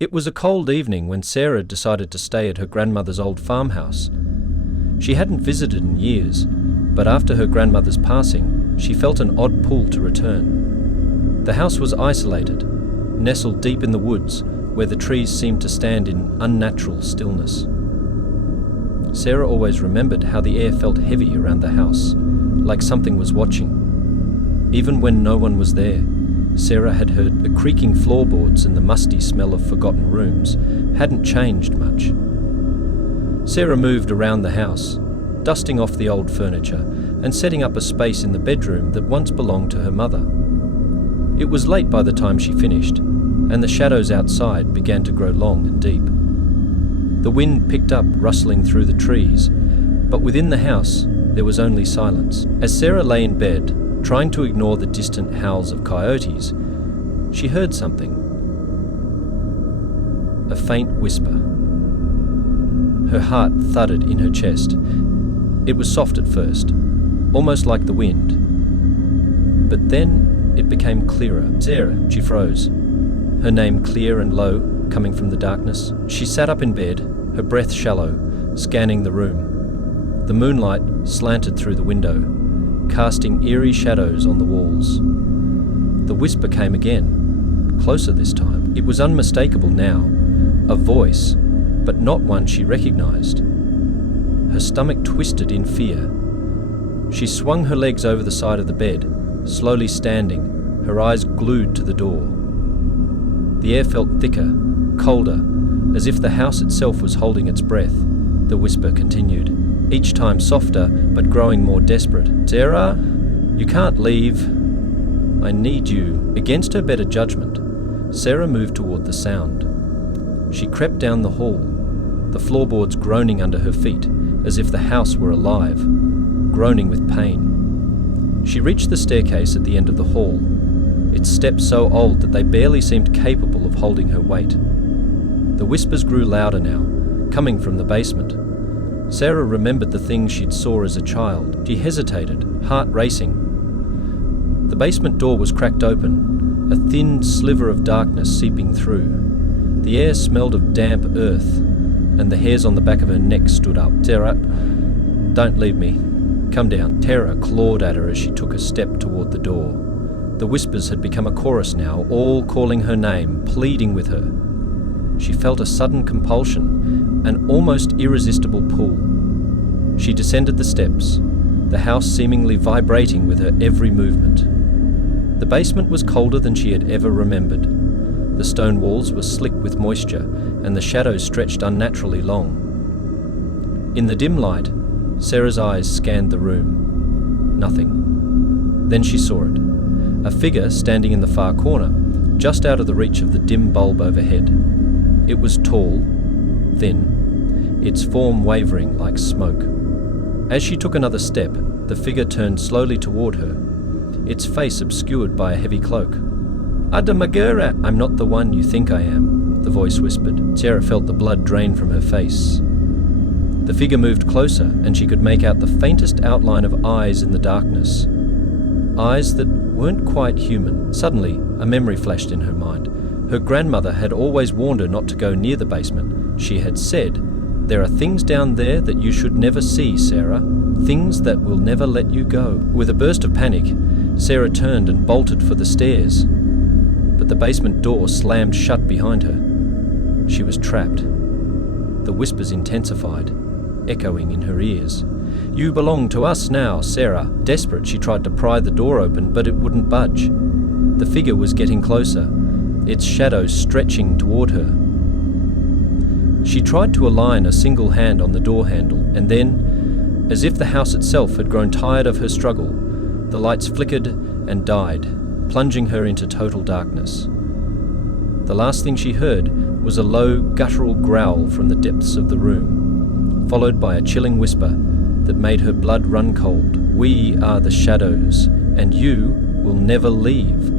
It was a cold evening when Sarah decided to stay at her grandmother's old farmhouse. She hadn't visited in years, but after her grandmother's passing, she felt an odd pull to return. The house was isolated, nestled deep in the woods, where the trees seemed to stand in unnatural stillness. Sarah always remembered how the air felt heavy around the house, like something was watching. Even when no one was there, Sarah had heard the creaking floorboards and the musty smell of forgotten rooms hadn't changed much. Sarah moved around the house, dusting off the old furniture and setting up a space in the bedroom that once belonged to her mother. It was late by the time she finished, and the shadows outside began to grow long and deep. The wind picked up, rustling through the trees, but within the house there was only silence. As Sarah lay in bed, trying to ignore the distant howls of coyotes, she heard something. A faint whisper. Her heart thudded in her chest. It was soft at first, almost like the wind. But then it became clearer. Sarah, she froze. Her name clear and low, coming from the darkness. She sat up in bed, her breath shallow, scanning the room. The moonlight slanted through the window, casting eerie shadows on the walls. The whisper came again, closer this time. It was unmistakable now, a voice, but not one she recognized. Her stomach twisted in fear. She swung her legs over the side of the bed, slowly standing, her eyes glued to the door. The air felt thicker, colder, as if the house itself was holding its breath. The whisper continued, each time softer, but growing more desperate. Sarah, you can't leave. I need you. Against her better judgment, Sarah moved toward the sound. She crept down the hall, the floorboards groaning under her feet, as if the house were alive, groaning with pain. She reached the staircase at the end of the hall, its steps so old that they barely seemed capable of holding her weight. The whispers grew louder now, coming from the basement. Sarah remembered the things she'd saw as a child. She hesitated, heart racing. The basement door was cracked open, a thin sliver of darkness seeping through. The air smelled of damp earth, and the hairs on the back of her neck stood up. Sarah, don't leave me. Come down. Terror clawed at her as she took a step toward the door. The whispers had become a chorus now, all calling her name, pleading with her. She felt a sudden compulsion, an almost irresistible pull. She descended the steps, the house seemingly vibrating with her every movement. The basement was colder than she had ever remembered. The stone walls were slick with moisture, and the shadows stretched unnaturally long. In the dim light, Sarah's eyes scanned the room. Nothing. Then she saw it. A figure standing in the far corner, just out of the reach of the dim bulb overhead. It was tall, thin, its form wavering like smoke. As she took another step, the figure turned slowly toward her, its face obscured by a heavy cloak. Adamagura, I'm not the one you think I am, the voice whispered. Sarah felt the blood drain from her face. The figure moved closer, and she could make out the faintest outline of eyes in the darkness. Eyes that weren't quite human. Suddenly, a memory flashed in her mind. Her grandmother had always warned her not to go near the basement. She had said, "There are things down there that you should never see, Sarah. Things that will never let you go." With a burst of panic, Sarah turned and bolted for the stairs. But the basement door slammed shut behind her. She was trapped. The whispers intensified, echoing in her ears. "You belong to us now, Sarah." Desperate, she tried to pry the door open, but it wouldn't budge. The figure was getting closer, its shadow stretching toward her. She tried to align a single hand on the door handle, and then, as if the house itself had grown tired of her struggle, the lights flickered and died, plunging her into total darkness. The last thing she heard was a low, guttural growl from the depths of the room, followed by a chilling whisper that made her blood run cold. "We are the shadows, and you will never leave."